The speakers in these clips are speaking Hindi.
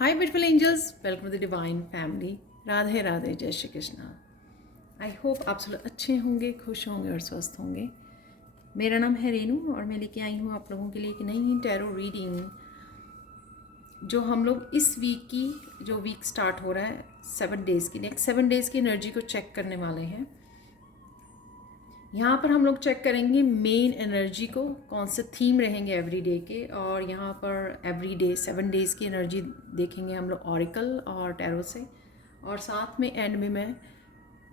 Hi beautiful angels, welcome to the divine family. Radhe Radhe, जय श्री कृष्णा। आई होप आप सब अच्छे होंगे, खुश होंगे और स्वस्थ होंगे। मेरा नाम है रेनू और मैं लेके आई हूँ आप लोगों के लिए एक नई टैरो रीडिंग, जो हम लोग इस वीक की जो वीक स्टार्ट हो रहा है 7 डेज़ की, नेक्स्ट 7 डेज़ की एनर्जी को चेक करने वाले हैं। यहाँ पर हम लोग चेक करेंगे मेन एनर्जी को, कौन से थीम रहेंगे एवरीडे के, और यहाँ पर एवरीडे 7 डेज़ की एनर्जी देखेंगे हम लोग ऑरिकल और टैरो से, और साथ में एंड में मैं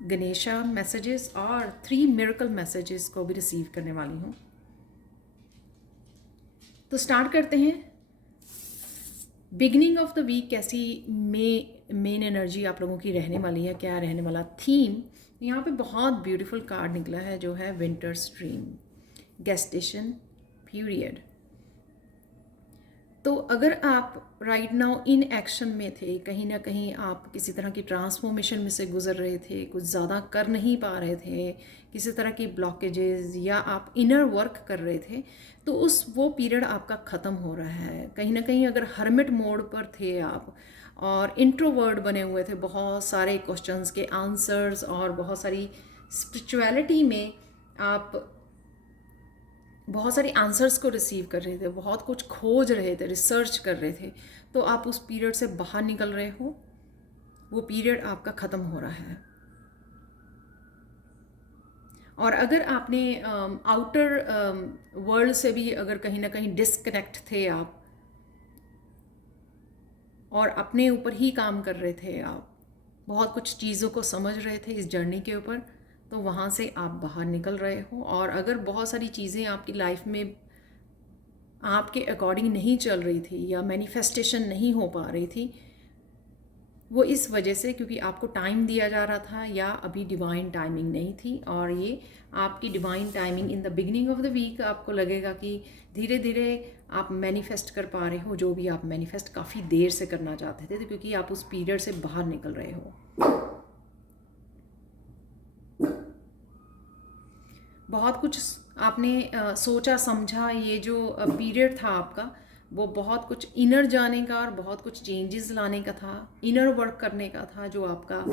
गणेशा मैसेजेस और 3 मिरेकल मैसेजेस को भी रिसीव करने वाली हूँ। तो स्टार्ट करते हैं। बिगनिंग ऑफ द वीक कैसी मेन एनर्जी आप लोगों की रहने वाली है, क्या रहने वाला थीम। यहाँ पे बहुत ब्यूटीफुल कार्ड निकला है जो है विंटर स्ट्रीम गेस्टेशन पीरियड। तो अगर आप राइट नाउ इन एक्शन में थे, कहीं ना कहीं आप किसी तरह की ट्रांसफॉर्मेशन में से गुजर रहे थे, कुछ ज़्यादा कर नहीं पा रहे थे, किसी तरह की ब्लॉकेजेस, या आप इनर वर्क कर रहे थे, तो वो पीरियड आपका ख़त्म हो रहा है। कहीं ना कहीं अगर हर्मिट मोड पर थे आप और इंट्रोवर्ट बने हुए थे, बहुत सारे क्वेश्चंस के आंसर्स और बहुत सारी स्पिरिचुअलिटी में आप बहुत सारे आंसर्स को रिसीव कर रहे थे, बहुत कुछ खोज रहे थे, रिसर्च कर रहे थे, तो आप उस पीरियड से बाहर निकल रहे हो। वो पीरियड आपका ख़त्म हो रहा है। और अगर आपने आउटर वर्ल्ड से भी अगर कहीं ना कहीं डिस्कनेक्ट थे आप और अपने ऊपर ही काम कर रहे थे, आप बहुत कुछ चीज़ों को समझ रहे थे इस जर्नी के ऊपर, तो वहाँ से आप बाहर निकल रहे हो। और अगर बहुत सारी चीज़ें आपकी लाइफ में आपके अकॉर्डिंग नहीं चल रही थी या मैनिफेस्टेशन नहीं हो पा रही थी, वो इस वजह से क्योंकि आपको टाइम दिया जा रहा था या अभी डिवाइन टाइमिंग नहीं थी। और ये आपकी divine timing in the beginning of the week आपको लगेगा कि धीरे धीरे आप मैनिफेस्ट कर पा रहे हो जो भी आप मैनिफेस्ट काफ़ी देर से करना चाहते थे, क्योंकि आप उस पीरियड से बाहर निकल रहे हो। बहुत कुछ आपने सोचा समझा, ये जो पीरियड था आपका, वो बहुत कुछ इनर जाने का और बहुत कुछ चेंजेस लाने का था, इनर वर्क करने का था, जो आपका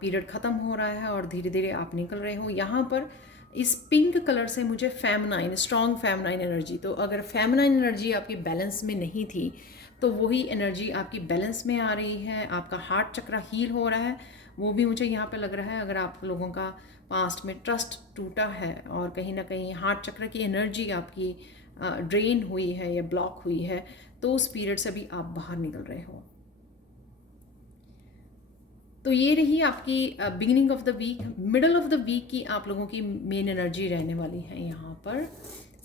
पीरियड ख़त्म हो रहा है और धीरे धीरे आप निकल रहे हो। यहाँ पर इस पिंक कलर से मुझे फेमिनाइन, स्ट्रॉन्ग फेमिनाइन एनर्जी, तो अगर फेमिनाइन एनर्जी आपकी बैलेंस में नहीं थी तो वही एनर्जी आपकी बैलेंस में आ रही है। आपका हार्ट चक्र हील हो रहा है, वो भी मुझे यहाँ पे लग रहा है। अगर आप लोगों का पास्ट में ट्रस्ट टूटा है और कहीं ना कहीं हार्ट चक्र की एनर्जी आपकी ड्रेन हुई है या ब्लॉक हुई है, तो उस पीरियड से भी आप बाहर निकल रहे हो। तो ये रही आपकी beginning of the week. Middle of the week की आप लोगों की मेन एनर्जी रहने वाली है यहाँ पर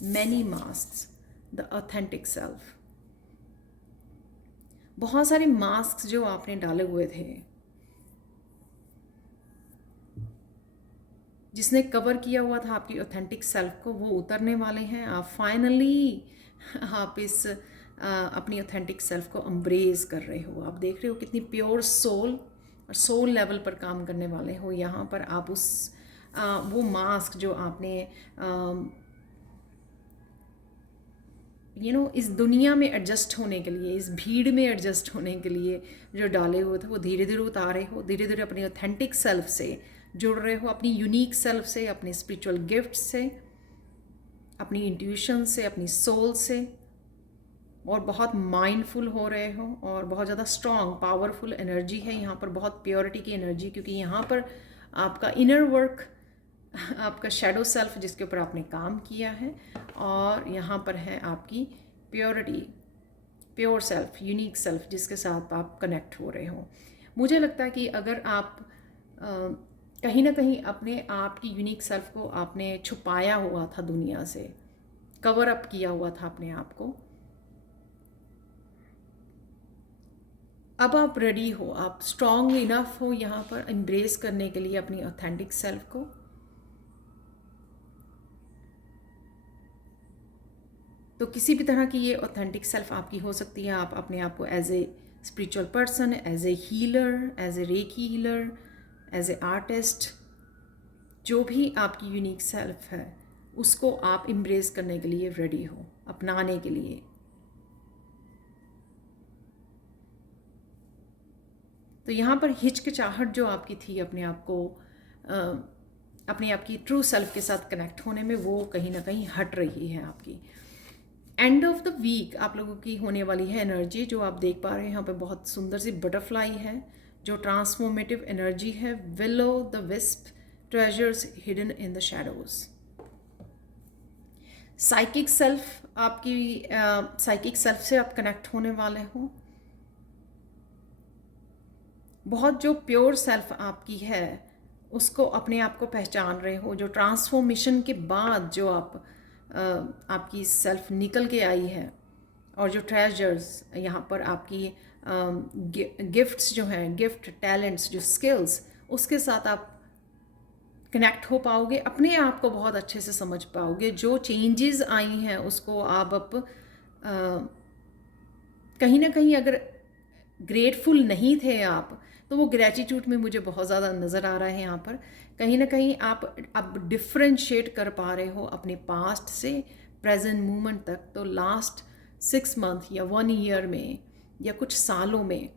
many masks, the authentic self. बहुत सारे मास्क जो आपने डाले हुए थे, जिसने कवर किया हुआ था आपकी ऑथेंटिक सेल्फ को, वो उतरने वाले हैं। आप फाइनली आप इस अपनी ऑथेंटिक सेल्फ को एम्ब्रेस कर रहे हो। आप देख रहे हो कितनी प्योर सोल और सोल लेवल पर काम करने वाले हो। यहाँ पर आप उस वो मास्क जो आपने इस दुनिया में एडजस्ट होने के लिए, इस भीड़ में एडजस्ट होने के लिए जो डाले हुए थे, वो धीरे धीरे उतारे हो। धीरे धीरे अपनी ऑथेंटिक सेल्फ से जुड़ रहे हो, अपनी यूनिक सेल्फ से, अपने स्पिरिचुअल गिफ्ट से, अपनी इंट्यूशन से, अपनी सोल से, और बहुत माइंडफुल हो रहे हो। और बहुत ज़्यादा स्ट्रॉन्ग पावरफुल एनर्जी है यहाँ पर, बहुत प्योरिटी की एनर्जी, क्योंकि यहाँ पर आपका इनर वर्क, आपका शैडो सेल्फ जिसके ऊपर आपने काम किया है, और यहाँ पर है आपकी purity, pure self, unique self, जिसके साथ आप कनेक्ट हो रहे हो। मुझे लगता है कि अगर आप कहीं ना कहीं अपने आप की यूनिक सेल्फ को आपने छुपाया हुआ था दुनिया से, कवर अप किया हुआ था अपने आप को, अब आप रेडी हो, आप स्ट्रॉन्ग इनफ हो यहाँ पर एम्ब्रेस करने के लिए अपनी ऑथेंटिक सेल्फ को। तो किसी भी तरह की ये ऑथेंटिक सेल्फ आपकी हो सकती है। आप अपने आप को as a spiritual person, as a healer, as a reiki healer, as a artist, जो भी आपकी यूनिक सेल्फ है, उसको आप एम्ब्रेस करने के लिए रेडी हो, अपनाने के लिए। तो यहाँ पर हिचकिचाहट जो आपकी थी अपने आप को अपने आप की ट्रू सेल्फ के साथ कनेक्ट होने में, वो कहीं ना कहीं हट रही है आपकी। एंड ऑफ द वीक आप लोगों की होने वाली है एनर्जी, जो आप देख पा रहे हैं यहाँ पे बहुत सुंदर सी बटरफ्लाई है जो ट्रांसफॉर्मेटिव एनर्जी है। Willow the wisp, treasures hidden in the shadows. Psychic self, आपकी साइकिक सेल्फ से आप कनेक्ट होने वाले हो। बहुत जो प्योर सेल्फ आपकी है उसको, अपने आप को पहचान रहे हो। जो ट्रांसफॉर्मेशन के बाद जो आपकी सेल्फ निकल के आई है, और जो ट्रेजर्स यहाँ पर आपकी गिफ्ट्स जो हैं, गिफ्ट, टैलेंट्स, जो स्किल्स, उसके साथ आप कनेक्ट हो पाओगे, अपने आप को बहुत अच्छे से समझ पाओगे। जो चेंजेस आई हैं उसको आप अब कहीं ना कहीं, अगर ग्रेटफुल नहीं थे आप, तो वो ग्रेटिट्यूड में मुझे बहुत ज़्यादा नज़र आ रहा है यहाँ पर। कहीं ना कहीं आप अब डिफ्रेंशिएट कर पा रहे हो अपने पास्ट से प्रेजेंट मोमेंट तक। तो लास्ट 6 मंथ या 1 ईयर में या कुछ सालों में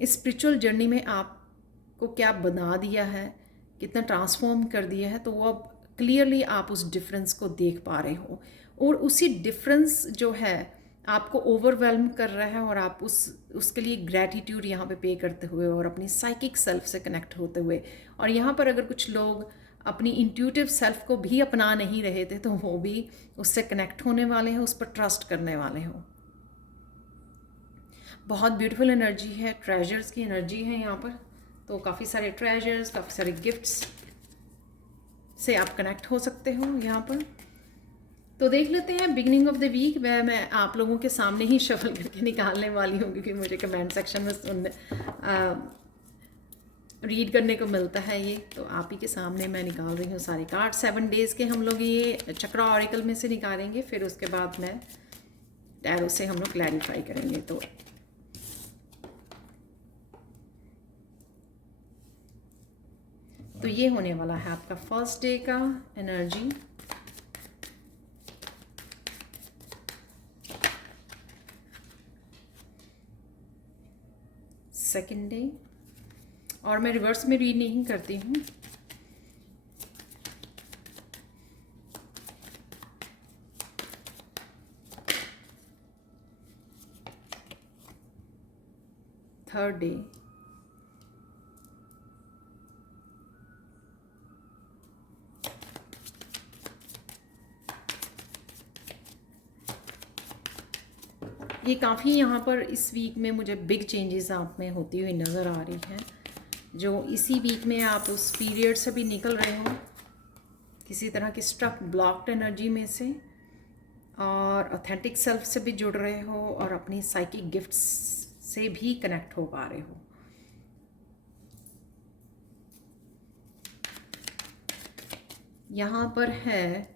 इस स्पिरिचुअल जर्नी में आपको क्या बना दिया है, कितना ट्रांसफॉर्म कर दिया है, तो वो अब क्लियरली आप उस डिफरेंस को देख पा रहे हो। और उसी डिफरेंस जो है आपको ओवरवेलम कर रहा है, और आप उसके लिए ग्रैटिट्यूड यहाँ पे पे करते हुए और अपनी साइकिक सेल्फ से कनेक्ट होते हुए। और यहाँ पर अगर कुछ लोग अपनी इंट्यूटिव सेल्फ को भी अपना नहीं रहे थे, तो वो भी उससे कनेक्ट होने वाले हैं, उस पर ट्रस्ट करने वाले हो। बहुत ब्यूटीफुल एनर्जी है, ट्रेजर्स की एनर्जी है यहाँ पर। तो काफ़ी सारे ट्रेजर्स, काफ़ी सारे गिफ्ट्स से आप कनेक्ट हो सकते हो यहाँ पर। तो देख लेते हैं बिगिनिंग ऑफ द वीक। मैं आप लोगों के सामने ही शफल करके निकालने वाली हूँ, क्योंकि मुझे कमेंट सेक्शन में रीड करने को मिलता है ये। तो आप ही के सामने मैं निकाल रही हूँ सारे कार्ड। 7 डेज़ के हम लोग ये चक्रा ऑरिकल में से निकालेंगे, फिर उसके बाद मैं टैरो से हम लोग क्लैरिफाई करेंगे। तो ये होने वाला है आपका फर्स्ट डे का एनर्जी। सेकेंड डे, और मैं रिवर्स में रीड नहीं करती हूँ। थर्ड डे, ये काफ़ी यहाँ पर इस वीक में मुझे बिग चेंजेस आप में होती हुई नज़र आ रही हैं। जो इसी वीक में आप उस पीरियड से भी निकल रहे हो, किसी तरह की स्ट्रक ब्लॉक्ड एनर्जी में से, और ऑथेंटिक सेल्फ से भी जुड़ रहे हो, और अपनी साइकिक गिफ्ट्स से भी कनेक्ट हो पा रहे हो। यहाँ पर है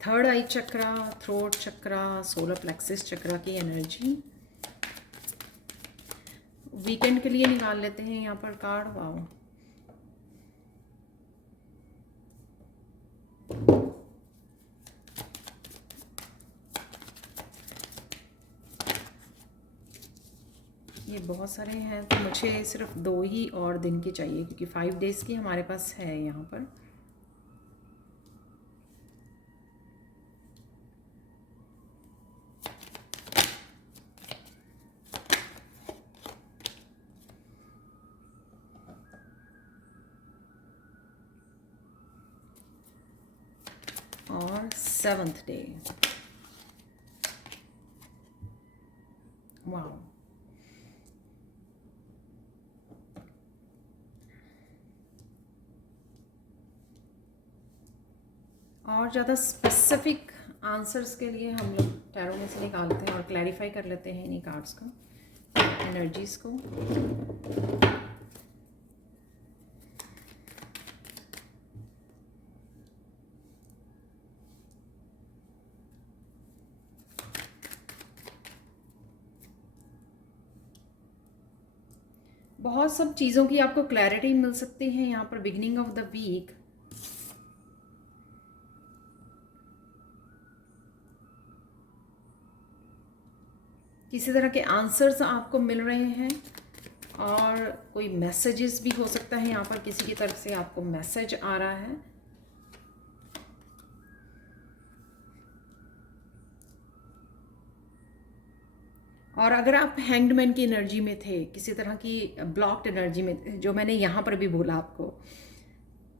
थर्ड आई चक्रा, थ्रोट चक्रा, सोलर प्लेक्सिस चक्रा की एनर्जी। वीकेंड के लिए निकाल लेते हैं यहाँ पर कार्ड। वाओ, ये बहुत सारे हैं, तो मुझे सिर्फ 2 ही और दिन की चाहिए, क्योंकि 5 डेज़ की हमारे पास है यहाँ पर। और 7th डे, वाओ, और ज़्यादा स्पेसिफिक आंसर्स के लिए हम लोग टैरो में से निकालते हैं और क्लैरिफाई कर लेते हैं इन्हीं कार्ड्स को, एनर्जीज़ को। बहुत सब चीज़ों की आपको क्लैरिटी मिल सकती है यहाँ पर बिगिनिंग ऑफ द वीक। किसी तरह के आंसर्स आपको मिल रहे हैं और कोई मैसेजेस भी हो सकता है, यहाँ पर किसी की तरफ से आपको मैसेज आ रहा है। और अगर आप हैंग्ड की एनर्जी में थे, किसी तरह की ब्लॉक्ड एनर्जी में थे, जो मैंने यहाँ पर भी बोला आपको,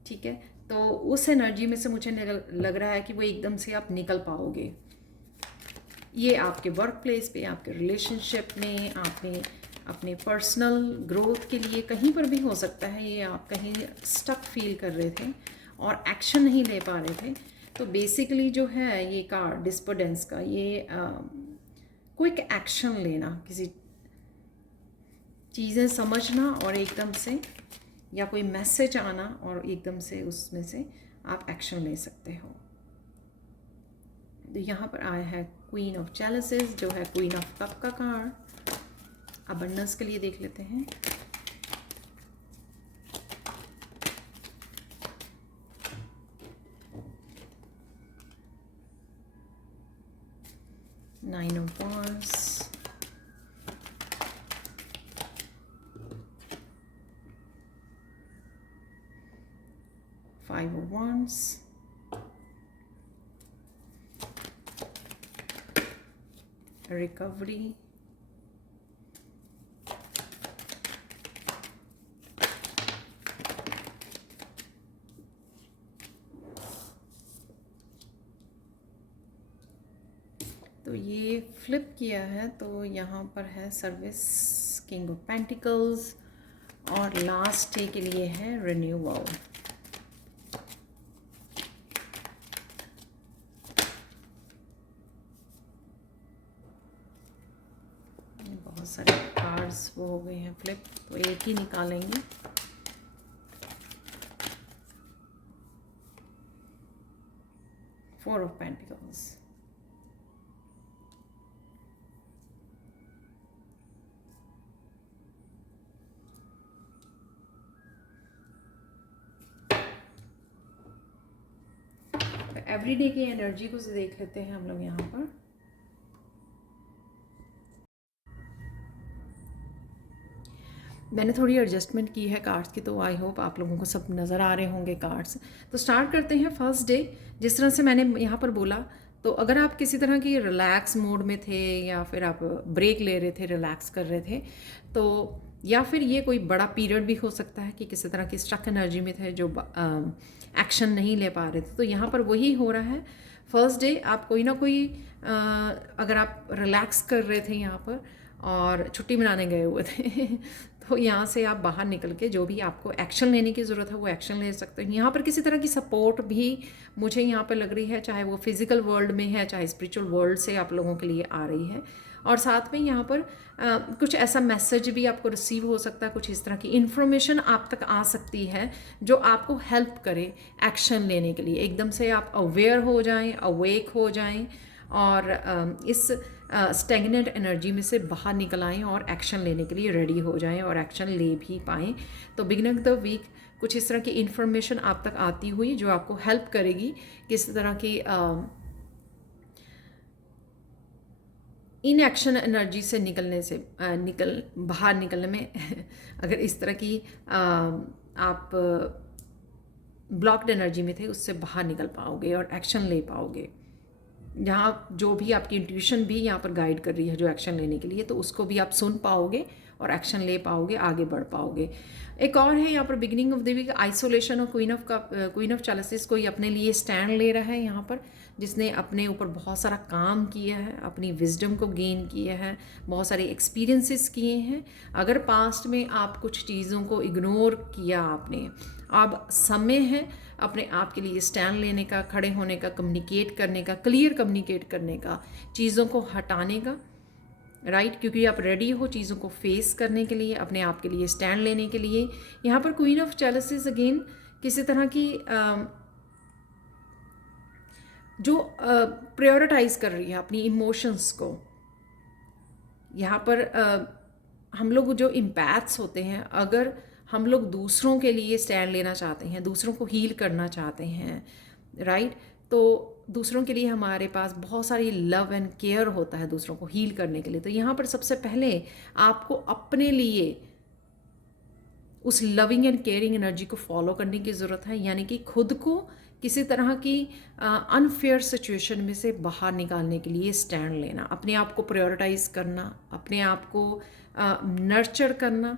ठीक है, तो उस एनर्जी में से मुझे लग रहा है कि वो एकदम से आप निकल पाओगे। ये आपके वर्क प्लेस पे, आपके रिलेशनशिप में, आपने अपने पर्सनल ग्रोथ के लिए कहीं पर भी हो सकता है। ये आप कहीं स्टक फील कर रहे थे और एक्शन नहीं ले पा रहे थे। तो बेसिकली जो है ये कार्ड डिस्पोडेंस का, ये क्विक एक्शन लेना, किसी चीज़ें समझना और एकदम से, या कोई मैसेज आना और एकदम से उसमें से आप एक्शन ले सकते हो। तो यहाँ पर आया है क्वीन ऑफ चैलिसेस, जो है क्वीन ऑफ कप का कार्ड। अबंडेंस के लिए देख लेते हैं। Nine of wands, five of wands, recovery, तो ये फ्लिप किया है तो यहाँ पर है सर्विस, किंग ऑफ पेंटिकल्स, और लास्ट डे के लिए है रिन्यूअल। बहुत सारे कार्ड्स वो हो गए हैं फ्लिप, तो एक ही निकालेंगे। फोर ऑफ पेंटिकल्स, एवरीडे की एनर्जी को देख लेते हैं हम लोग यहाँ पर। मैंने थोड़ी एडजस्टमेंट की है कार्ड्स की, तो आई होप आप लोगों को सब नज़र आ रहे होंगे कार्ड्स। तो स्टार्ट करते हैं फर्स्ट डे। जिस तरह से मैंने यहाँ पर बोला, तो अगर आप किसी तरह की रिलैक्स मोड में थे या फिर आप ब्रेक ले रहे थे, रिलैक्स कर रहे थे, तो या फिर ये कोई बड़ा पीरियड भी हो सकता है कि किसी तरह की स्ट्रक एनर्जी में थे जो एक्शन नहीं ले पा रहे थे, तो यहाँ पर वही हो रहा है। फर्स्ट डे आप कोई ना कोई अगर आप रिलैक्स कर रहे थे यहाँ पर और छुट्टी मनाने गए हुए थे तो यहाँ से आप बाहर निकल के जो भी आपको एक्शन लेने की ज़रूरत है वो एक्शन ले सकते हैं। यहाँ पर किसी तरह की सपोर्ट भी मुझे यहाँ पर लग रही है, चाहे वो फिज़िकल वर्ल्ड में है, चाहे स्पिरिचुअल वर्ल्ड से आप लोगों के लिए आ रही है। और साथ में यहाँ पर कुछ ऐसा मैसेज भी आपको रिसीव हो सकता है, कुछ इस तरह की इन्फॉर्मेशन आप तक आ सकती है जो आपको हेल्प करे एक्शन लेने के लिए। एकदम से आप अवेयर हो जाएं, अवेक हो जाएं और इस स्टेगनेंट एनर्जी में से बाहर निकल आएँ और एक्शन लेने के लिए रेडी हो जाएं और एक्शन ले भी पाएँ। तो बिगिनिंग ऑफ द वीक कुछ इस तरह की इन्फॉर्मेशन आप तक आती हुई जो आपको हेल्प करेगी किस तरह की इन एक्शन एनर्जी से निकलने से बाहर निकलने में अगर इस तरह की आप ब्लॉक्ड एनर्जी में थे उससे बाहर निकल पाओगे और एक्शन ले पाओगे। जहाँ जो भी आपकी इंट्यूशन भी यहाँ पर गाइड कर रही है जो एक्शन लेने के लिए, तो उसको भी आप सुन पाओगे और एक्शन ले पाओगे, आगे बढ़ पाओगे। एक और है यहाँ पर beginning of the week isolation और क्वीन ऑफ चैलिसेस, कोई अपने लिए स्टैंड ले रहा है यहाँ पर, जिसने अपने ऊपर बहुत सारा काम किया है, अपनी विजडम को गेन किया है, बहुत सारे एक्सपीरियंसेस किए हैं। अगर पास्ट में आप कुछ चीज़ों को इग्नोर किया आपने, अब समय है अपने आप के लिए स्टैंड लेने का, खड़े होने का, कम्युनिकेट करने का, क्लियर कम्युनिकेट करने का, चीज़ों को हटाने का, राइट, क्योंकि आप रेडी हो चीज़ों को फेस करने के लिए, अपने आप के लिए स्टैंड लेने के लिए। यहाँ पर क्वीन ऑफ चैलिसेस अगेन किसी तरह की जो प्रायोरिटाइज कर रही है अपनी इमोशंस को। यहाँ पर हम लोग जो इम्पैथ्स होते हैं, अगर हम लोग दूसरों के लिए स्टैंड लेना चाहते हैं, दूसरों को हील करना चाहते हैं, राइट, तो दूसरों के लिए हमारे पास बहुत सारी लव एंड केयर होता है दूसरों को हील करने के लिए। तो यहाँ पर सबसे पहले आपको अपने लिए उस लविंग एंड केयरिंग एनर्जी को फॉलो करने की ज़रूरत है, यानी कि खुद को किसी तरह की अनफेयर सिचुएशन में से बाहर निकालने के लिए स्टैंड लेना, अपने आप को प्रायोरिटाइज करना, अपने आप को नर्चर करना,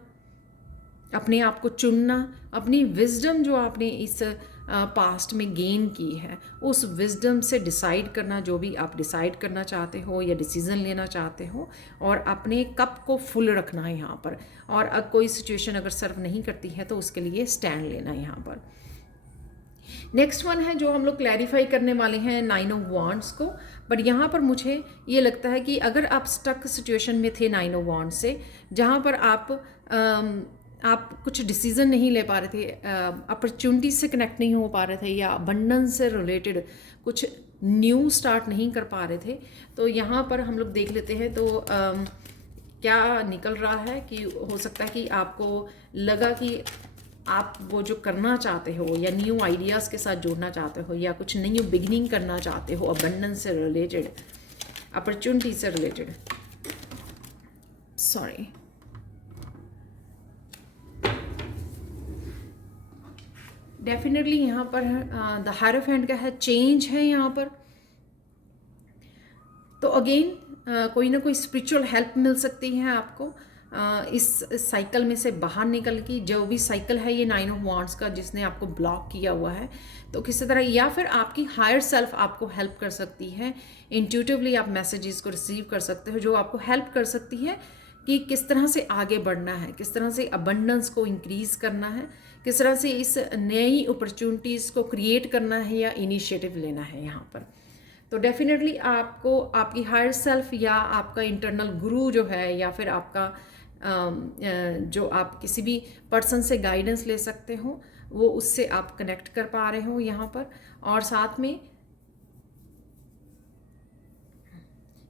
अपने आप को चुनना, अपनी विजडम जो आपने इस पास्ट में गेन की है उस विजडम से डिसाइड करना जो भी आप डिसाइड करना चाहते हो या डिसीज़न लेना चाहते हो, और अपने कप को फुल रखना है यहाँ पर। और अब कोई सिचुएशन अगर सर्व नहीं करती है तो उसके लिए स्टैंड लेना है यहाँ पर। नेक्स्ट वन है जो हम लोग क्लैरिफाई करने वाले हैं 9 ऑफ वॉन्ड्स को। बट यहाँ पर मुझे ये लगता है कि अगर आप स्टक सिचुएशन में थे 9 ऑफ वॉन्ड्स से, जहाँ पर आप कुछ डिसीज़न नहीं ले पा रहे थे, अपॉर्चुनिटी से कनेक्ट नहीं हो पा रहे थे, या अबंडेंस से रिलेटेड कुछ न्यू स्टार्ट नहीं कर पा रहे थे, तो यहाँ पर हम लोग देख लेते हैं। तो क्या निकल रहा है कि हो सकता है कि आपको लगा कि आप वो जो करना चाहते हो या न्यू आइडियाज़ के साथ जोड़ना चाहते हो या कुछ न्यू बिगनिंग करना चाहते हो अबंडेंस से रिलेटेड, अपॉर्चुनिटी से रिलेटेड, सॉरी, डेफिनेटली यहाँ पर द हायरोफेंट का है, चेंज है यहाँ पर। तो अगेन कोई ना कोई स्पिरिचुअल हेल्प मिल सकती है आपको इस साइकिल में से बाहर निकल के। जो भी साइकिल है ये 9 ऑफ वॉन्ड्स का जिसने आपको ब्लॉक किया हुआ है, तो किसी तरह या फिर आपकी हायर सेल्फ आपको हेल्प कर सकती है। इंट्यूटिवली आप मैसेजेस को रिसीव कर सकते हो जो आपको हेल्प कर सकती है कि किस तरह से आगे बढ़ना है, किस तरह से अबंडेंस को इंक्रीज करना है, किस तरह से इस नई अपॉर्चुनिटीज़ को क्रिएट करना है या इनिशिएटिव लेना है यहाँ पर। तो डेफिनेटली आपको आपकी हायर सेल्फ या आपका इंटरनल गुरु जो है, या फिर आपका जो आप किसी भी पर्सन से गाइडेंस ले सकते हो, वो उससे आप कनेक्ट कर पा रहे हो यहाँ पर। और साथ में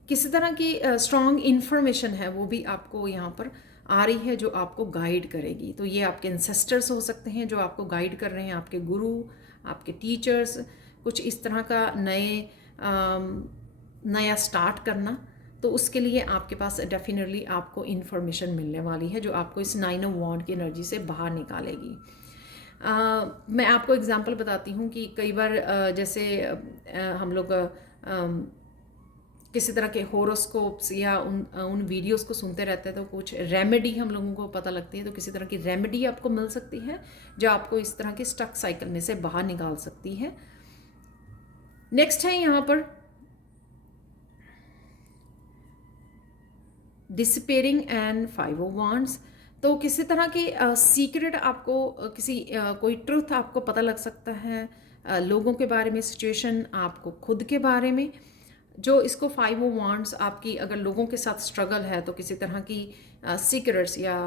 किसी तरह की स्ट्रॉन्ग इन्फॉर्मेशन है वो भी आपको यहाँ पर आ रही है जो आपको गाइड करेगी। तो ये आपके एंसेस्टर्स हो सकते हैं जो आपको गाइड कर रहे हैं, आपके गुरु, आपके टीचर्स, कुछ इस तरह का नया स्टार्ट करना। तो उसके लिए आपके पास डेफिनेटली आपको इन्फॉर्मेशन मिलने वाली है जो आपको इस 9 ऑफ वॉन्ड की एनर्जी से बाहर निकालेगी। मैं आपको एग्जांपल बताती हूँ कि कई बार जैसे हम लोग किसी तरह के होरोस्कोप्स या उन वीडियोस को सुनते रहते हैं तो कुछ रेमेडी हम लोगों को पता लगती है। तो किसी तरह की रेमेडी आपको मिल सकती है जो आपको इस तरह की स्टक साइकिल में से बाहर निकाल सकती है। नेक्स्ट है यहाँ पर डिसिपेयरिंग एंड 5 ऑफ वॉन्ड्स। तो किसी तरह की सीक्रेट आपको कोई ट्रुथ आपको पता लग सकता है लोगों के बारे में, सिचुएशन आपको खुद के बारे में। जो इसको 5 ऑफ वॉन्ड्स आपकी अगर लोगों के साथ स्ट्रगल है तो किसी तरह की सीक्रेट्स या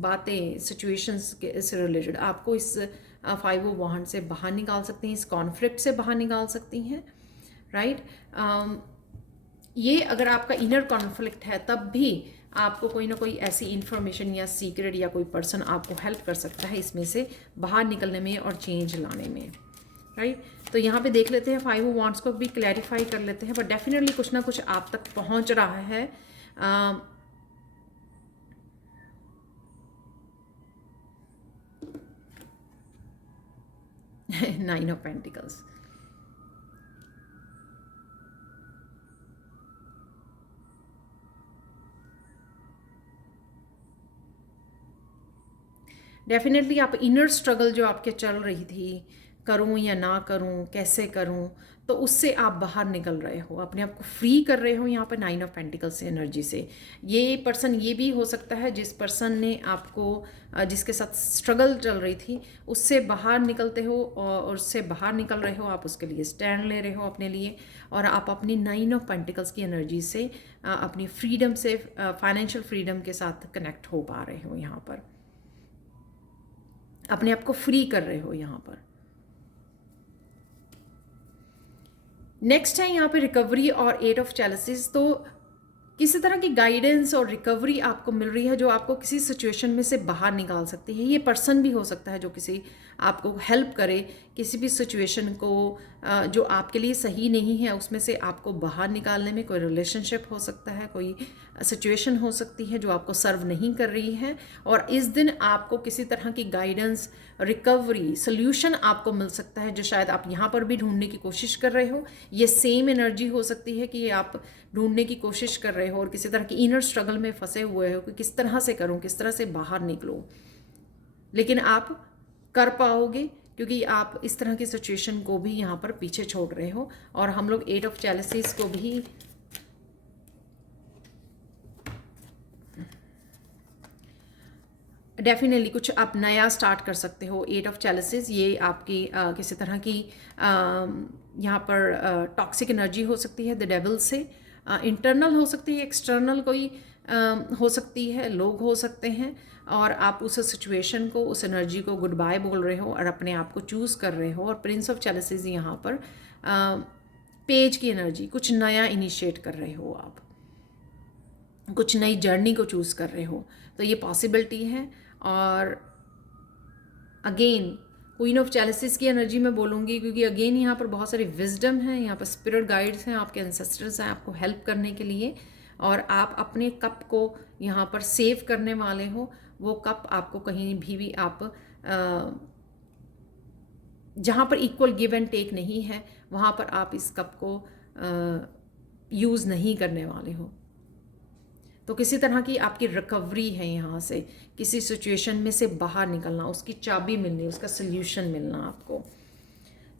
बातें सिचुएशंस के से रिलेटेड आपको इस 5 ऑफ वॉन्ड से बाहर निकाल सकती हैं, इस कॉन्फ्लिक्ट से बाहर निकाल सकती हैं, राइट। ये अगर आपका इनर कॉन्फ्लिक्ट है तब भी आपको कोई ना कोई ऐसी इन्फॉर्मेशन या सीक्रेट या कोई पर्सन आपको हेल्प कर सकता है इसमें से बाहर निकलने में और चेंज लाने में, राइट। तो यहाँ पे देख लेते हैं 5 ऑफ वॉन्ड्स को भी क्लैरिफाई कर लेते हैं। बट डेफिनेटली कुछ ना कुछ आप तक पहुँच रहा है। 9 ऑफ पेंटिकल्स, डेफिनेटली आप इनर स्ट्रगल जो आपके चल रही थी, करूं या ना करूं, कैसे करूं, तो उससे आप बाहर निकल रहे हो, अपने आप को फ्री कर रहे हो यहाँ पर 9 ऑफ पेंटिकल्स से एनर्जी से। ये पर्सन ये भी हो सकता है जिस पर्सन ने आपको जिसके साथ स्ट्रगल चल रही थी उससे बाहर निकलते हो और उससे बाहर निकल रहे हो, आप उसके लिए स्टैंड ले रहे हो अपने लिए, और आप अपनी 9 ऑफ पेंटिकल्स की एनर्जी से अपनी फ्रीडम से, फाइनेंशियल फ्रीडम के साथ कनेक्ट हो पा रहे हो, यहाँ पर अपने आप को फ्री कर रहे हो यहाँ पर। नेक्स्ट है यहाँ पे रिकवरी और 8 ऑफ चैलेंजेस। तो किसी तरह की गाइडेंस और रिकवरी आपको मिल रही है जो आपको किसी सिचुएशन में से बाहर निकाल सकती है। ये पर्सन भी हो सकता है जो किसी आपको हेल्प करे किसी भी सिचुएशन को जो आपके लिए सही नहीं है उसमें से आपको बाहर निकालने में। कोई रिलेशनशिप हो सकता है, कोई सिचुएशन हो सकती है जो आपको सर्व नहीं कर रही है, और इस दिन आपको किसी तरह की गाइडेंस, रिकवरी, सोल्यूशन आपको मिल सकता है जो शायद आप यहाँ पर भी ढूंढने की कोशिश कर रहे हो। ये सेम एनर्जी हो सकती है कि आप ढूंढने की कोशिश कर रहे हो और किसी तरह की इनर स्ट्रगल में फंसे हुए हो कि किस तरह से करूं, किस तरह से बाहर निकलूं, लेकिन आप कर पाओगे क्योंकि आप इस तरह की सिचुएशन को भी यहाँ पर पीछे छोड़ रहे हो। और हम लोग 8 ऑफ चैलिसेस को भी डेफिनेटली कुछ आप नया स्टार्ट कर सकते हो। 8 ऑफ चैलिसेस ये आपकी किसी तरह की यहाँ पर टॉक्सिक एनर्जी हो सकती है द डेविल से, इंटरनल हो सकती है, एक्सटर्नल कोई हो सकती है, लोग हो सकते हैं, और आप उस सिचुएशन को, उस एनर्जी को गुड बाय बोल रहे हो और अपने आप को चूज़ कर रहे हो। और प्रिंस ऑफ चैलिसेस यहाँ पर पेज की एनर्जी, कुछ नया इनिशिएट कर रहे हो आप, कुछ नई जर्नी को चूज़ कर रहे हो, तो ये पॉसिबिलिटी है। और अगेन क्वीन ऑफ चैलिसेस की एनर्जी में बोलूँगी क्योंकि अगेन यहाँ पर बहुत सारी विजडम है, यहाँ पर स्पिरिट गाइड्स हैं, आपके एंसेस्टर्स हैं आपको हेल्प करने के लिए, और आप अपने कप को यहाँ पर सेव करने वाले हो। वो कप आपको कहीं भी आप जहाँ पर इक्वल गिव एंड टेक नहीं है वहाँ पर आप इस कप को यूज़ नहीं करने वाले हो। तो किसी तरह की आपकी रिकवरी है, यहाँ से किसी सिचुएशन में से बाहर निकलना, उसकी चाबी मिलनी, उसका सल्यूशन मिलना आपको।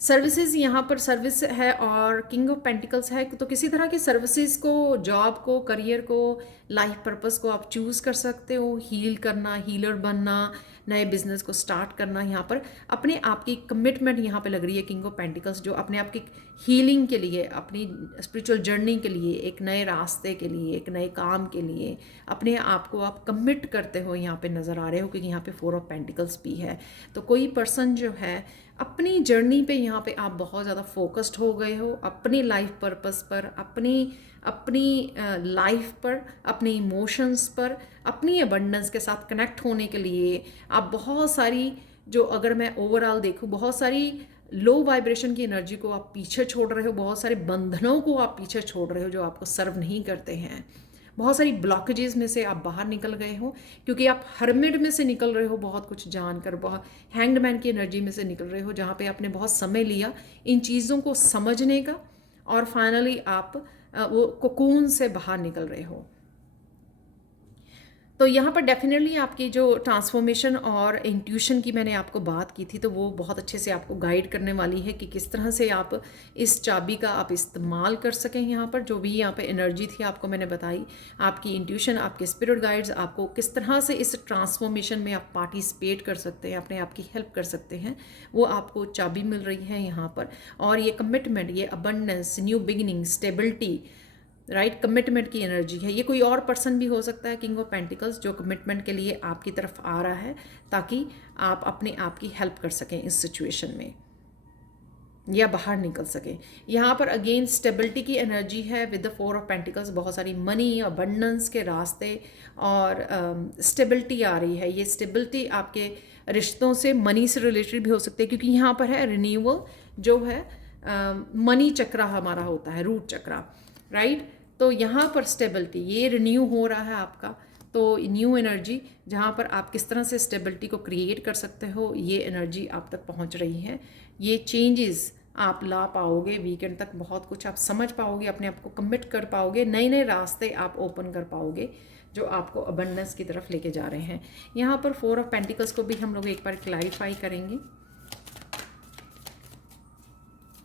सर्विसेज यहाँ पर सर्विस है और किंग ऑफ पेंटिकल्स है, तो किसी तरह की सर्विसेज को, जॉब को, करियर को, लाइफ पर्पस को आप चूज़ कर सकते हो। हील करना, हीलर बनना, नए बिजनेस को स्टार्ट करना, यहाँ पर अपने आप की कमिटमेंट यहाँ पे लग रही है किंग ऑफ पेंटिकल्स, जो अपने आप की हीलिंग के लिए, अपनी स्पिरिचुअल जर्नी के लिए, एक नए रास्ते के लिए, एक नए काम के लिए अपने आप को आप कमिट करते हो यहाँ पे नज़र आ रहे हो, क्योंकि यहाँ पे 4 ऑफ पेंटिकल्स भी है। तो कोई पर्सन जो है अपनी जर्नी पे यहाँ पे आप बहुत ज़्यादा फोकस्ड हो गए हो, अपनी लाइफ पर्पस पर, अपनी लाइफ पर, अपने इमोशंस पर, अपनी अबंडेंस के साथ कनेक्ट होने के लिए आप बहुत सारी, जो अगर मैं ओवरऑल देखूँ, बहुत सारी लो वाइब्रेशन की एनर्जी को आप पीछे छोड़ रहे हो, बहुत सारे बंधनों को आप पीछे छोड़ रहे हो जो आपको सर्व नहीं करते हैं, बहुत सारी ब्लॉकेजेस में से आप बाहर निकल गए हो, क्योंकि आप हर्मिट में से निकल रहे हो बहुत कुछ जानकर, बहुत हैंग्ड मैन की एनर्जी में से निकल रहे हो जहाँ पे आपने बहुत समय लिया इन चीज़ों को समझने का, और फाइनली आप वो कोकून से बाहर निकल रहे हो। तो यहाँ पर डेफिनेटली आपकी जो ट्रांसफॉर्मेशन और इंट्यूशन की मैंने आपको बात की थी, तो वो बहुत अच्छे से आपको गाइड करने वाली है कि किस तरह से आप इस चाबी का आप इस्तेमाल कर सकें। यहाँ पर जो भी यहाँ पे एनर्जी थी आपको मैंने बताई, आपकी इंट्यूशन, आपके स्पिरिट गाइड्स आपको किस तरह से इस ट्रांसफॉर्मेशन में आप पार्टिसिपेट कर सकते हैं, अपने आप की हेल्प कर सकते हैं, वो आपको चाबी मिल रही है यहाँ पर। और ये कमिटमेंट, ये abundance, new beginning, stability, right, commitment की एनर्जी है। ये कोई और पर्सन भी हो सकता है किंग ऑफ पेंटिकल्स, जो कमिटमेंट के लिए आपकी तरफ आ रहा है ताकि आप अपने आप की हेल्प कर सकें इस सिचुएशन में या बाहर निकल सकें। यहाँ पर अगेन स्टेबिलिटी की एनर्जी है विद द 4 ऑफ पेंटिकल्स, बहुत सारी मनी, अबंडेंस के रास्ते और स्टेबिलिटी आ रही है। ये स्टेबिलिटी आपके रिश्तों से, मनी से रिलेटेड भी हो सकती है, क्योंकि यहाँ पर है रिन्यूअल, जो है मनी चक्रा हमारा होता है, रूट चक्रा, राइट। तो यहाँ पर स्टेबिलिटी, ये रिन्यू हो रहा है आपका, तो न्यू एनर्जी जहाँ पर आप किस तरह से स्टेबिलिटी को क्रिएट कर सकते हो, ये एनर्जी आप तक पहुँच रही है। ये चेंजेस आप ला पाओगे वीकेंड तक, बहुत कुछ आप समझ पाओगे, अपने आप को कमिट कर पाओगे, नए नए रास्ते आप ओपन कर पाओगे जो आपको अबंडेंस की तरफ लेके जा रहे हैं। यहाँ पर 4 ऑफ पेंटिकल्स को भी हम लोग एक बार क्लैरिफाई करेंगे।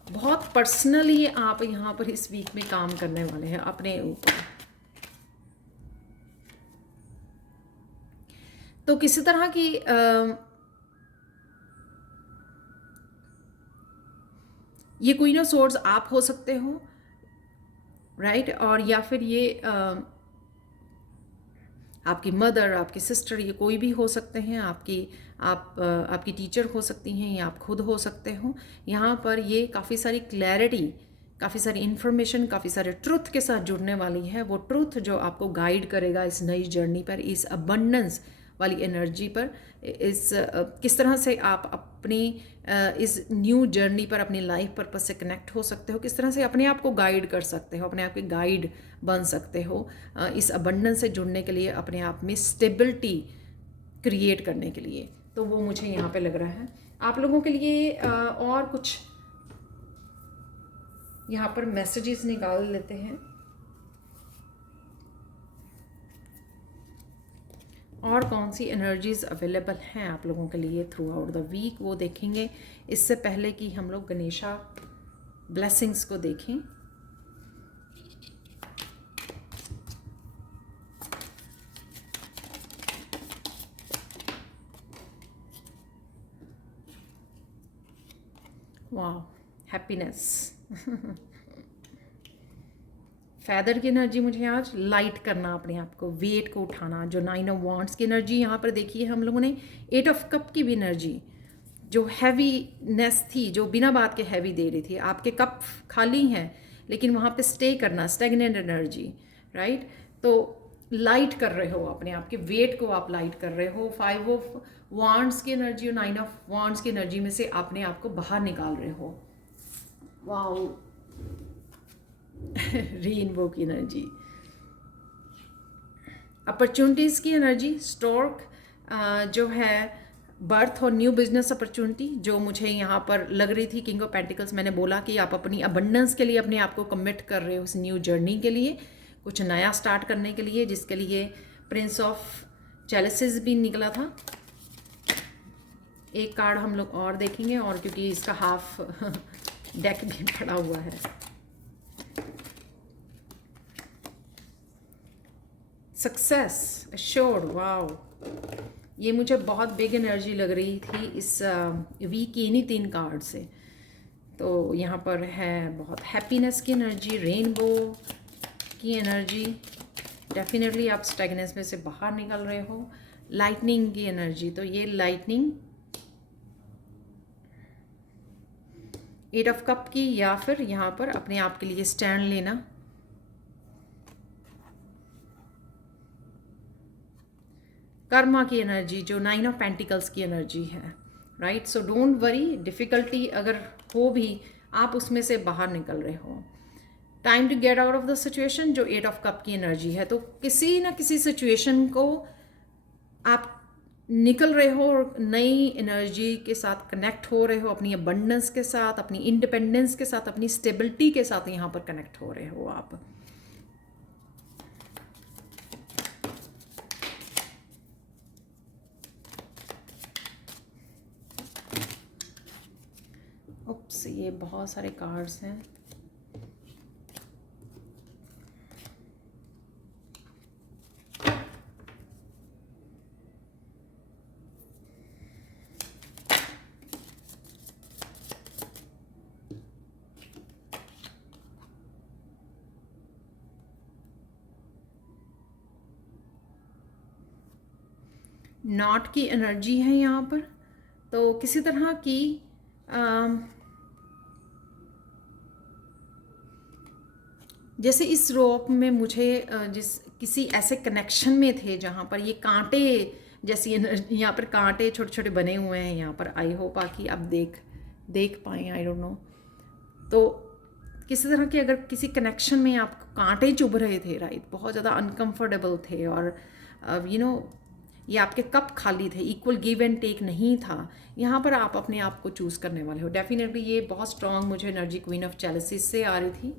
बहुत पर्सनली आप यहाँ पर इस वीक में काम करने वाले हैं अपने ऊपर। तो किसी तरह की ये क्वीन ऑफ सोर्ड्स आप हो सकते हो, राइट, और या फिर ये आपकी मदर, आपकी सिस्टर, ये कोई भी हो सकते हैं, आपकी टीचर हो सकती हैं, या आप खुद हो सकते हो। यहाँ पर ये काफ़ी सारी क्लैरिटी काफ़ी सारी इन्फॉर्मेशन, काफ़ी सारे ट्रुथ के साथ जुड़ने वाली है। वो ट्रुथ जो आपको गाइड करेगा इस नई जर्नी पर, इस अबंडेंस वाली एनर्जी पर, इस किस तरह से आप अपनी इस न्यू जर्नी पर अपनी लाइफ पर्पस से कनेक्ट हो सकते हो, किस तरह से अपने आप को गाइड कर सकते हो, अपने आप के गाइड बन सकते हो इस अबंडेंस से जुड़ने के लिए, अपने आप में स्टेबिलिटी क्रिएट करने के लिए। तो वो मुझे यहाँ पे लग रहा है आप लोगों के लिए। और कुछ यहाँ पर मैसेजेस निकाल लेते हैं, और कौन सी एनर्जीज़ अवेलेबल हैं आप लोगों के लिए थ्रू आउट द वीक, वो देखेंगे। इससे पहले कि हम लोग गणेशा ब्लेसिंग्स को देखें। वाह, हैप्पीनेस। फैदर की एनर्जी मुझे आज लाइट करना, अपने आप को, वेट को उठाना। जो 9 ऑफ वांड्स की एनर्जी यहाँ पर देखी है हम लोगों ने, 8 ऑफ कप की भी एनर्जी जो हैवीनेस थी, जो बिना बात के हैवी दे रही थी। आपके कप खाली हैं लेकिन वहाँ पे स्टे करना, स्टेगनेंट एनर्जी, राइट। तो लाइट कर रहे हो अपने आप के वेट को, आप लाइट कर रहे हो। 5 ऑफ वांड्स की एनर्जी और 9 ऑफ वांड्स की एनर्जी में से अपने आप को बाहर निकाल रहे हो। वाओ। रेनबो की एनर्जी, अपॉर्चुनिटीज़ की एनर्जी, स्टॉर्क जो है बर्थ और न्यू बिजनेस अपॉर्चुनिटी जो मुझे यहाँ पर लग रही थी। किंग ऑफ पेंटिकल्स, मैंने बोला कि आप अपनी अबंडेंस के लिए अपने आप को कमिट कर रहे हो इस न्यू जर्नी के लिए, कुछ नया स्टार्ट करने के लिए, जिसके लिए प्रिंस ऑफ चैलिसेस भी निकला था। एक कार्ड हम लोग और देखेंगे, और क्योंकि इसका हाफ डेक भी पड़ा हुआ है। Success assured, wow. ये मुझे बहुत बिग एनर्जी लग रही थी इस वीक की इन्हीं 3 कार्ड से। तो यहाँ पर है बहुत हैप्पीनेस की एनर्जी, रेनबो की एनर्जी, डेफिनेटली आप स्टैगनेंस में से बाहर निकल रहे हो। लाइटनिंग की एनर्जी, तो ये लाइटनिंग 8 ऑफ कप की, या फिर यहाँ पर अपने आप के लिए स्टैंड लेना। कर्मा की एनर्जी जो 9 ऑफ पेंटिकल्स की एनर्जी है, right. So don't worry, difficulty अगर हो भी आप उसमें से बाहर निकल रहे हो। Time to get out of the situation जो 8 ऑफ कप की एनर्जी है। तो किसी ना किसी सिचुएशन को आप निकल रहे हो और नई एनर्जी के साथ कनेक्ट हो रहे हो, अपनी अबंडेंस के साथ, अपनी इंडिपेंडेंस के साथ, अपनी स्टेबिलिटी के साथ यहाँ पर कनेक्ट हो रहे हो आप। उप्स, ये बहुत सारे कार्ड्स हैं। नॉट की एनर्जी है यहाँ पर। तो किसी तरह की जैसे इस रोप में मुझे जिस किसी ऐसे कनेक्शन में थे जहाँ पर ये कांटे जैसी एनर्जी, यहाँ पर कांटे छोटे छोटे बने हुए हैं यहाँ पर। आई होप कि आप देख पाएँ, आई डोंट नो। तो किसी तरह के अगर किसी कनेक्शन में आपको कांटे चुभ रहे थे, राइट, बहुत ज़्यादा अनकंफर्टेबल थे, और ये आपके कप खाली थे, इक्वल गिव एंड टेक नहीं था। यहाँ पर आप अपने आप को चूज़ करने वाले हो। डेफिनेटली ये बहुत स्ट्रॉन्ग मुझे एनर्जी क्वीन ऑफ चैलिसेस से आ रही थी।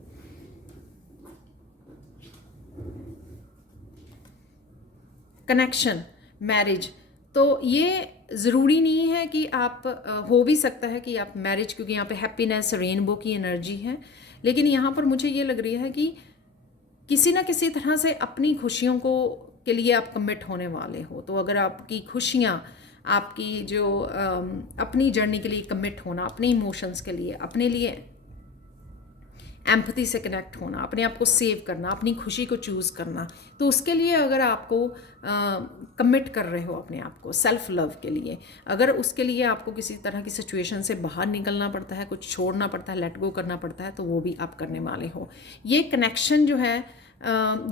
कनेक्शन, मैरिज, तो ये ज़रूरी नहीं है कि आप हो भी सकता है कि आप मैरिज, क्योंकि यहाँ पे हैप्पीनेस, रेनबो की एनर्जी है। लेकिन यहाँ पर मुझे ये लग रही है कि किसी ना किसी तरह से अपनी खुशियों को के लिए आप कमिट होने वाले हो। तो अगर आपकी खुशियाँ, आपकी जो अपनी जर्नी के लिए कमिट होना, अपने इमोशंस के लिए, अपने लिए एम्पैथी से कनेक्ट होना, अपने आप को सेव करना, अपनी खुशी को चूज़ करना। तो उसके लिए अगर आपको कमिट कर रहे हो अपने आप को सेल्फ लव के लिए, अगर उसके लिए आपको किसी तरह की सिचुएशन से बाहर निकलना पड़ता है, कुछ छोड़ना पड़ता है, लेट गो करना पड़ता है, तो वो भी आप करने वाले हो। ये कनेक्शन जो है,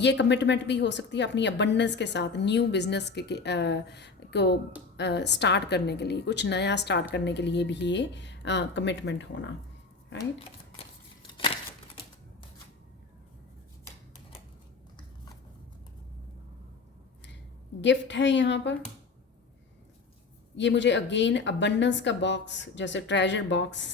ये कमिटमेंट भी हो सकती है अपनी अबंडेंस के साथ, न्यू बिजनेस को स्टार्ट करने के लिए, कुछ नया स्टार्ट करने के लिए भी ये कमिटमेंट होना, राइट। गिफ्ट है यहाँ पर, ये मुझे अगेन अबंडेंस का बॉक्स, जैसे ट्रेजर बॉक्स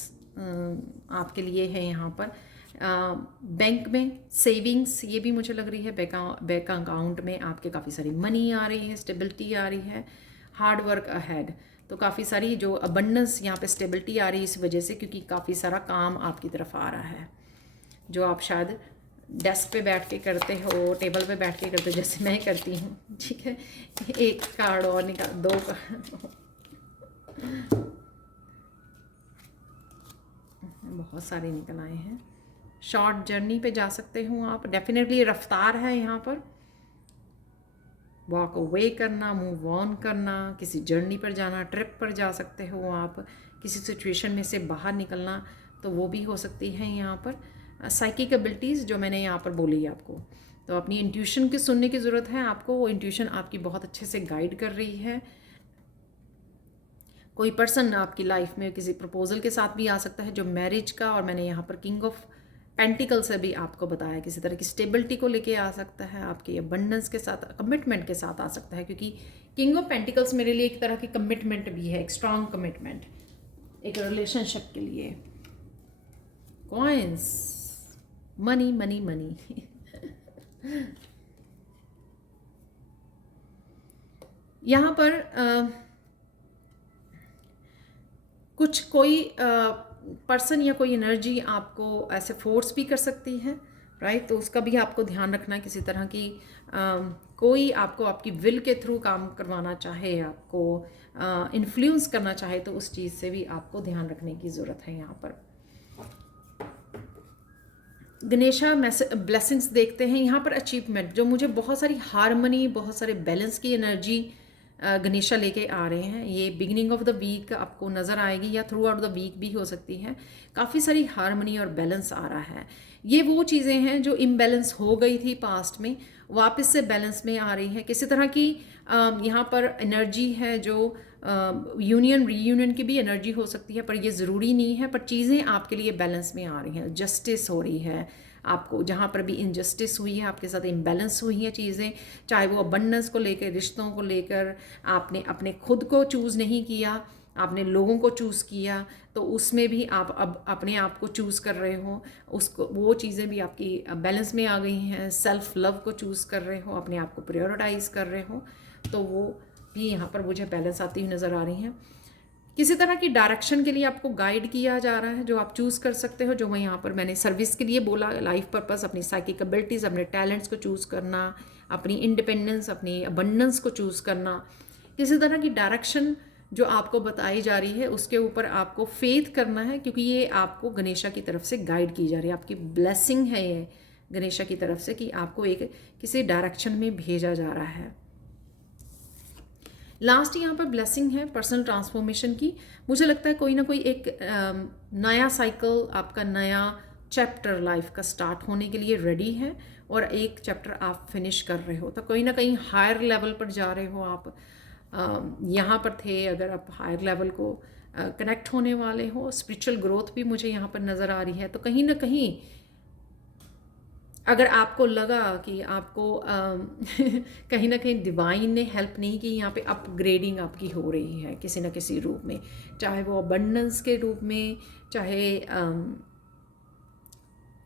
आपके लिए है यहाँ पर। बैंक में सेविंग्स, ये भी मुझे लग रही है बैंक अकाउंट में आपके काफ़ी सारी मनी आ रही है, स्टेबिलिटी आ रही है, हार्ड वर्क अहेड। तो काफ़ी सारी जो अबंडेंस यहाँ पे स्टेबिलिटी आ रही है इस वजह से, क्योंकि काफ़ी सारा काम आपकी तरफ आ रहा है जो आप शायद डेस्क पे बैठ के करते हो, टेबल पे बैठ के करते हो, जैसे मैं करती हूँ, ठीक है। एक कार्ड और निकाल, दो कार्ड, बहुत सारे निकल आए हैं। शॉर्ट जर्नी पे जा सकते हो आप, डेफिनेटली रफ्तार है यहाँ पर, वॉक अवे करना, मूव ऑन करना, किसी जर्नी पर जाना, ट्रिप पर जा सकते हो आप, किसी सिचुएशन में से बाहर निकलना, तो वो भी हो सकती है यहाँ पर। साइकिक एबिलिटीज़ जो मैंने यहाँ पर बोली आपको, तो अपनी इंट्यूशन की सुनने की ज़रूरत है आपको, वो इंट्यूशन आपकी बहुत अच्छे से गाइड कर रही है। कोई पर्सन आपकी लाइफ में किसी प्रपोजल के साथ भी आ सकता है जो मैरिज का, और मैंने यहाँ पर किंग ऑफ पेंटिकल से भी आपको बताया, किसी तरह की स्टेबिलिटी को लेके आ सकता है, आपके अबंडेंस के साथ, कमिटमेंट के साथ आ सकता है, क्योंकि किंग ऑफ पेंटिकल्स मेरे लिए एक तरह की कमिटमेंट भी है, एक स्ट्रॉन्ग कमिटमेंट एक रिलेशनशिप के लिए। कॉइंस, मनी मनी मनी यहाँ पर कुछ कोई पर्सन या कोई एनर्जी आपको ऐसे फोर्स भी कर सकती है, राइट। तो उसका भी आपको ध्यान रखना है, किसी तरह की कोई आपको आपकी विल के थ्रू काम करवाना चाहे, आपको इन्फ्लुएंस करना चाहे, तो उस चीज़ से भी आपको ध्यान रखने की ज़रूरत है यहाँ पर। गणेशा ब्लेसिंग्स देखते हैं यहाँ पर, अचीवमेंट, जो मुझे बहुत सारी हारमनी, बहुत सारे बैलेंस की एनर्जी गणेशा लेके आ रहे हैं। ये बिगिनिंग ऑफ द वीक आपको नज़र आएगी, या थ्रू आउट द वीक भी हो सकती है। काफ़ी सारी हारमनी और बैलेंस आ रहा है। ये वो चीज़ें हैं जो इम्बैलेंस हो गई थी पास्ट में, वापस से बैलेंस में आ रही है। किसी तरह की यहाँ पर एनर्जी है जो यूनियन रीयूनियन की भी एनर्जी हो सकती है, पर ये ज़रूरी नहीं है, पर चीज़ें आपके लिए बैलेंस में आ रही हैं। जस्टिस हो रही है आपको, जहाँ पर भी इनजस्टिस हुई है आपके साथ, इम्बैलेंस हुई हैं चीज़ें, चाहे वो अबंडेंस को लेकर, रिश्तों को लेकर, आपने अपने खुद को चूज़ नहीं किया, आपने लोगों को चूज़ किया, तो उसमें भी आप अब अपने आप को चूज़ कर रहे हो, उसको वो चीज़ें भी आपकी बैलेंस में आ गई हैं। सेल्फ लव को चूज़ कर रहे हो, अपने आप को प्रायोरिटाइज़ कर रहे हो, तो वो भी यहाँ पर मुझे बैलेंस आती हुई नज़र आ रही हैं। किसी तरह की डायरेक्शन के लिए आपको गाइड किया जा रहा है, जो आप चूज़ कर सकते हो, जो मैं यहाँ पर मैंने सर्विस के लिए बोला, लाइफ पर्पस, अपनी साइकिक एबिलिटीज़, अपने टैलेंट्स को चूज़ करना, अपनी इंडिपेंडेंस, अपनी अबंडेंस को चूज़ करना। किसी तरह की डायरेक्शन जो आपको बताई जा रही है, उसके ऊपर आपको फेथ करना है, क्योंकि ये आपको गणेशा की तरफ से गाइड की जा रही है, आपकी ब्लेसिंग है ये गणेशा की तरफ से, कि आपको एक किसी डायरेक्शन में भेजा जा रहा है। लास्ट यहाँ पर ब्लेसिंग है पर्सनल ट्रांसफॉर्मेशन की। मुझे लगता है कोई ना कोई एक नया साइकिल, आपका नया चैप्टर लाइफ का स्टार्ट होने के लिए रेडी है, और एक चैप्टर आप फिनिश कर रहे हो, तो कहीं ना कहीं हायर लेवल पर जा रहे हो आप। यहाँ पर थे, अगर आप हायर लेवल को कनेक्ट होने वाले हो, स्पिरिचुअल ग्रोथ भी मुझे यहाँ पर नज़र आ रही है। तो कहीं ना कहीं अगर आपको लगा कि आपको कहीं ना कहीं डिवाइन ने हेल्प नहीं की, यहाँ पे अपग्रेडिंग आपकी हो रही है किसी न किसी रूप में, चाहे वो अबंडेंस के रूप में, चाहे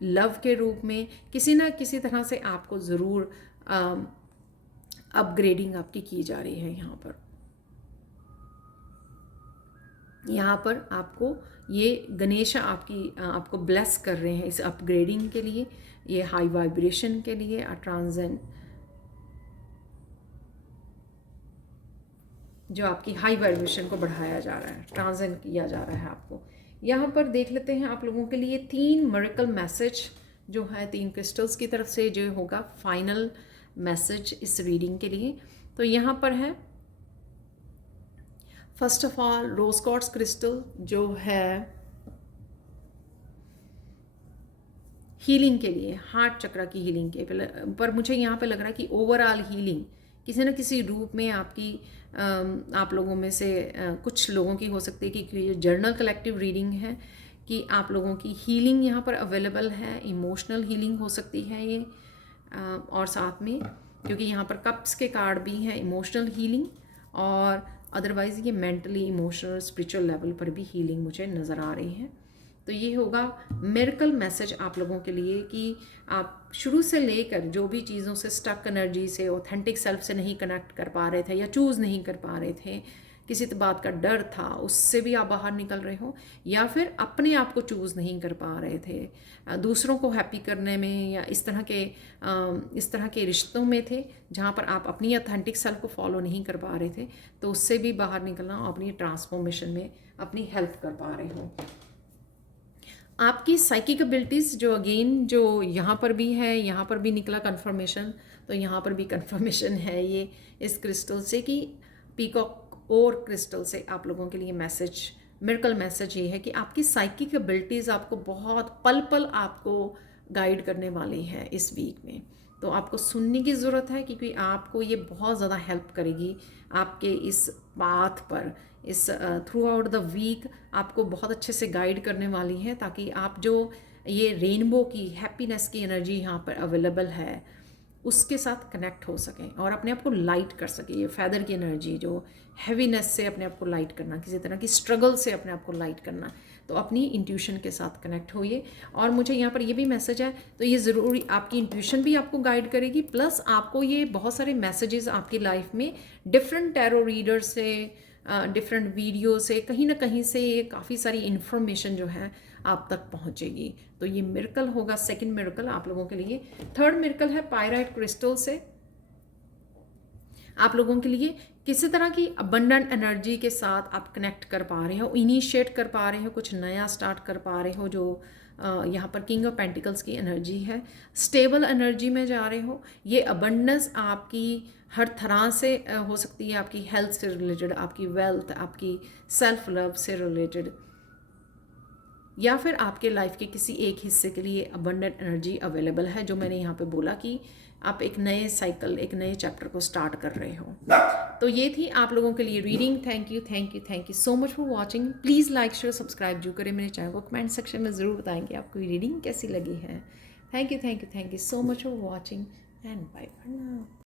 लव के रूप में, किसी न किसी तरह से आपको ज़रूर अपग्रेडिंग आपकी की जा रही है। यहाँ पर आपको ये गणेश आपको ब्लेस कर रहे हैं इस अपग्रेडिंग के लिए, ये हाई वाइब्रेशन के लिए, ट्रांसेंड, जो आपकी हाई वाइब्रेशन को बढ़ाया जा रहा है, ट्रांसेंड किया जा रहा है आपको। यहाँ पर देख लेते हैं आप लोगों के लिए 3 मिरेकल मैसेज जो है 3 क्रिस्टल्स की तरफ से जो होगा फाइनल मैसेज इस रीडिंग के लिए। तो यहाँ पर है first of all rose quartz crystal जो है हीलिंग के लिए, हार्ट चक्र की हीलिंग के पर मुझे यहाँ पे लग रहा है कि ओवरऑल हीलिंग किसी न किसी रूप में आपकी आप लोगों में से कुछ लोगों की हो सकती है कि ये जर्नल कलेक्टिव रीडिंग है कि आप लोगों की हीलिंग यहाँ पर अवेलेबल है, इमोशनल हीलिंग हो सकती है ये और साथ में क्योंकि यहाँ पर कप्स के कार्ड भी हैं, इमोशनल हीलिंग और अदरवाइज़ ये मेंटली इमोशनल स्पिरिचुअल लेवल पर भी हीलिंग मुझे नज़र आ रही है। तो ये होगा मिरेकल मैसेज आप लोगों के लिए कि आप शुरू से लेकर जो भी चीज़ों से स्टक एनर्जी से, ऑथेंटिक सेल्फ से नहीं कनेक्ट कर पा रहे थे या चूज़ नहीं कर पा रहे थे, किसी बात का डर था, उससे भी आप बाहर निकल रहे हो, या फिर अपने आप को चूज़ नहीं कर पा रहे थे, दूसरों को हैप्पी करने में या इस तरह के रिश्तों में थे जहाँ पर आप अपनी ऑथेंटिक सेल्फ को फॉलो नहीं कर पा रहे थे, तो उससे भी बाहर निकलना और अपनी ट्रांसफॉर्मेशन में अपनी हेल्प कर पा रहे हो। आपकी साइकिक एबिलिटीज़ जो अगेन जो यहाँ पर भी है, यहाँ पर भी निकला कन्फर्मेशन, तो यहाँ पर भी कन्फर्मेशन है ये इस क्रिस्टल से कि पीकॉक और क्रिस्टल से आप लोगों के लिए मैसेज, मिरेकल मैसेज ये है कि आपकी साइकिक एबिलिटीज़ आपको बहुत पल पल आपको गाइड करने वाली है इस वीक में। तो आपको सुनने की ज़रूरत है क्योंकि आपको ये बहुत ज़्यादा हेल्प करेगी आपके इस पाथ पर, इस थ्रू आउट द वीक आपको बहुत अच्छे से गाइड करने वाली है ताकि आप जो ये रेनबो की हैप्पीनेस की एनर्जी यहाँ पर अवेलेबल है उसके साथ कनेक्ट हो सकें और अपने आप को लाइट कर सकें। ये फैदर की एनर्जी जो हैवीनेस से अपने आप को लाइट करना, किसी तरह की स्ट्रगल से अपने आप को लाइट करना, तो अपनी इंट्यूशन के साथ कनेक्ट होइए। और मुझे यहाँ पर ये भी मैसेज है, तो ये ज़रूरी आपकी इंट्यूशन भी आपको गाइड करेगी, प्लस आपको ये बहुत सारे मैसेजेस आपकी लाइफ में डिफरेंट टैरो रीडर से, डिफरेंट वीडियो से, कहीं ना कहीं से ये काफ़ी सारी इन्फॉर्मेशन जो है आप तक पहुँचेगी। तो ये मिरेकल होगा सेकंड मिरेकल आप लोगों के लिए। थर्ड मिरेकल है पायराइट क्रिस्टल से आप लोगों के लिए किसी तरह की अबंडेंट एनर्जी के साथ आप कनेक्ट कर पा रहे हो, इनिशिएट कर पा रहे हो, कुछ नया स्टार्ट कर पा रहे हो, जो यहाँ पर किंग ऑफ पेंटिकल्स की एनर्जी है, स्टेबल एनर्जी में जा रहे हो। ये अबंडेंस आपकी हर तरह से हो सकती है, आपकी हेल्थ से रिलेटेड, आपकी वेल्थ, आपकी सेल्फ लव से रिलेटेड, या फिर आपके लाइफ के किसी एक हिस्से के लिए अबंडेंट एनर्जी अवेलेबल है, जो मैंने यहाँ पे बोला कि आप एक नए साइकिल, एक नए चैप्टर को स्टार्ट कर रहे हो। तो ये थी आप लोगों के लिए reading. Thank you so much for watching. Please like share subscribe जो करें मेरे चैनल को, कमेंट सेक्शन में ज़रूर बताएंगे आपको ये रीडिंग कैसी लगी है। Thank you so much for watching and bye for now.